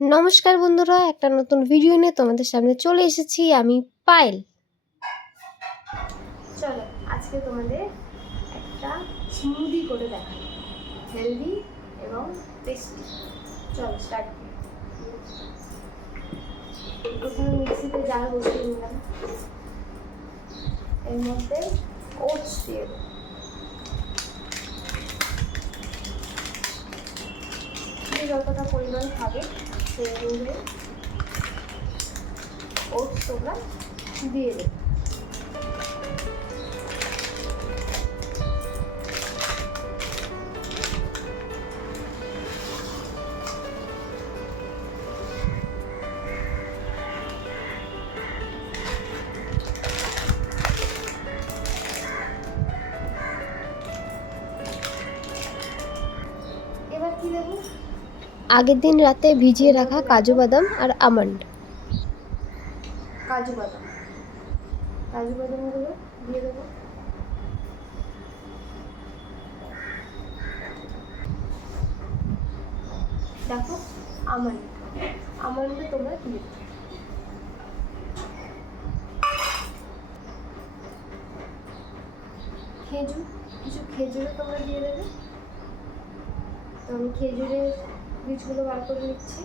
নমস্কার বন্ধুরা, একটা নতুন ভিডিও নিয়ে তোমাদের সামনে চলে এসেছি আমি পায়েল। চলো আজকে তোমাদের একটা স্মুদি করে দেখাই, হেলদি এবং টেস্টি। চলো স্টার্ট করি। প্রথমে মিক্সিতে জার বসিয়ে নিলাম, এর মধ্যে ওটস দিয়ে দেবো। যতটা পরিমাণ খাবে সেই অনুযায়ী ওটস তোমরা দিয়ে দেবে। এবার কি দেবো? আগের দিন রাতে ভিজিয়ে রাখা কাজু বাদাম আর আমন্ড। কাজু বাদামগুলো দিয়ে দেবো। দেখো আমন্ড তোমরা দিয়ে দেবো। কিছু খেজুরও তোমরা দিয়ে দেবে। তো আমি খেজুরের বীজগুলো বার করে নিচ্ছি।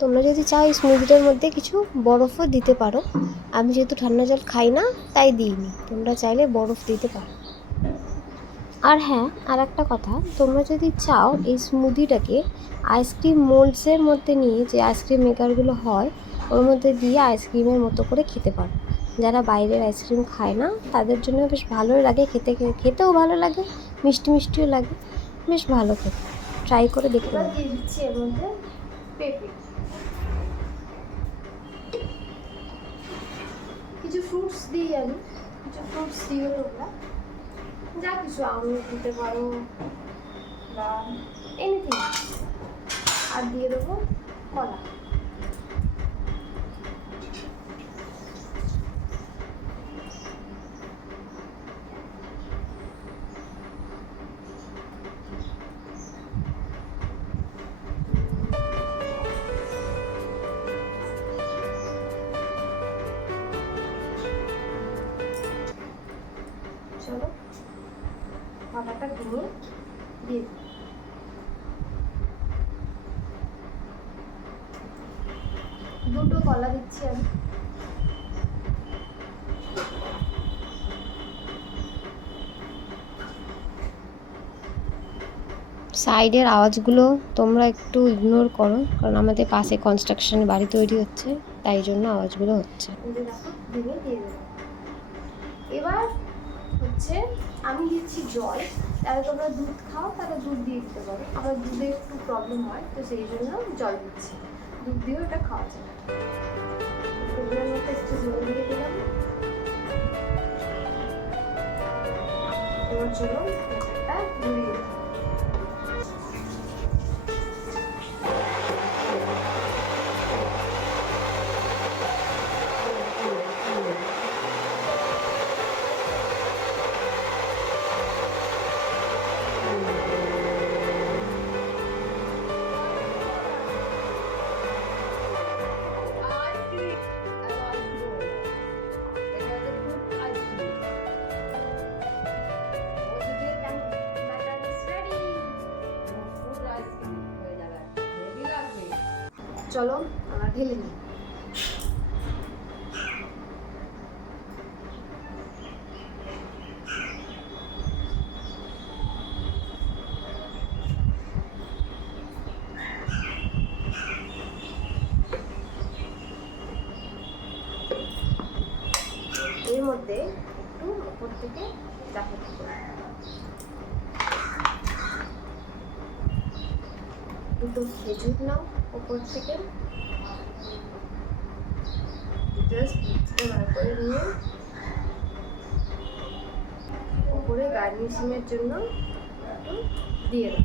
তোমরা যদি চাও স্মুদিটার মধ্যে কিছু বরফও দিতে পারো। আমি যেহেতু ঠান্ডা জল খাই না তাই দিইনি, তোমরা চাইলে বরফ দিতে পারো। আর হ্যাঁ, আর একটা কথা, তোমরা যদি চাও এই স্মুদিটাকে আইসক্রিম মোল্ডসের মধ্যে নিয়ে, যে আইসক্রিম মেকারগুলো হয় ওর মধ্যে দিয়ে আইসক্রিমের মতো করে খেতে পারো। যারা বাইরের আইসক্রিম খায় না তাদের জন্য বেশ ভালোই লাগে খেতেও ভালো লাগে, মিষ্টিও লাগে, বেশ ভালো খেতে। ট্রাই করে দেখতে পারো। দিয়ে দিচ্ছি এর মধ্যে পেঁপে, কিছু ফ্রুটস দিই আমি, দিও তোমরা, যা কিছু আঙুর দিতে পারো বা এনিথিং। আর দিয়ে দেবো কলা। চলো কলাটা ভেঙে দিয়ে দিই। দুটো কলা দিচ্ছি আমি। সাইডের আওয়াজগুলো তোমরা একটু ইগনোর করো, কারণ আমাদের পাশে কনস্ট্রাকশনের বাড়ি তৈরি হচ্ছে, তাই জন্য আওয়াজগুলো হচ্ছে। এবার হচ্ছে আমি দিচ্ছি জল। তাহলে তোমরা দুধ খাও তাহলে দুধ দিয়ে দিতে পারো। আমার দুধে একটু প্রবলেম হয়, তো সেই জন্য জল দিচ্ছি। দুধ দিয়েও এটা খাওয়া যায়। দুধের মধ্যে একটু জল দিয়ে দিলাম। এবার চলো এটা ঘুরিয়ে দিই। চলো আমরা ঢেলে নিই। এর মধ্যে একটু উপর থেকে দেখো দুটো খেজুর নাও, উপর থেকে জাস্ট বার করে নিয়ে উপরে গার্নিশিংয়ের জন্য একটু দিয়ে দাও।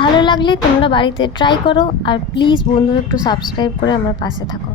ভালো লাগলে তোমরা বাড়িতে ট্রাই করো, আর প্লিজ বন্ধুরা একটু সাবস্ক্রাইব করে আমার পাশে থাকো।